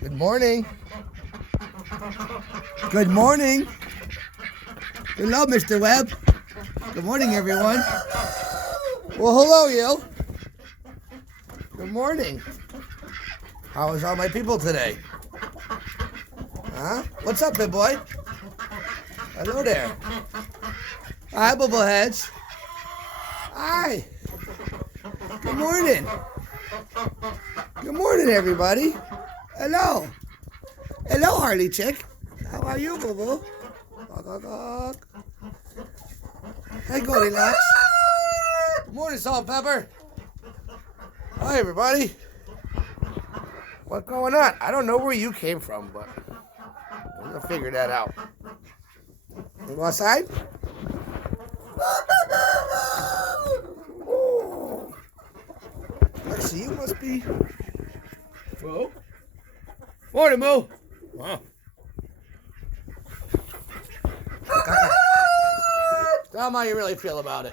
Good morning. Good morning. Hello, Mr. Webb. Good morning, everyone. Well, hello, you. Good morning. How is all my people today? Huh? What's up, big boy? Hello there. Hi, bubbleheads. Hi. Good morning. Good morning, everybody. Hello. Hello, Harley chick. How are you, boo boo? Hey, Goldilocks. Good morning, Salt and Pepper. Hi, everybody. What's going on? I don't know where you came from, but we're gonna figure that out. You go outside? Oh. Lexi, you must be. Moo? Morning, Moo. Wow. Tell them how you really feel about it.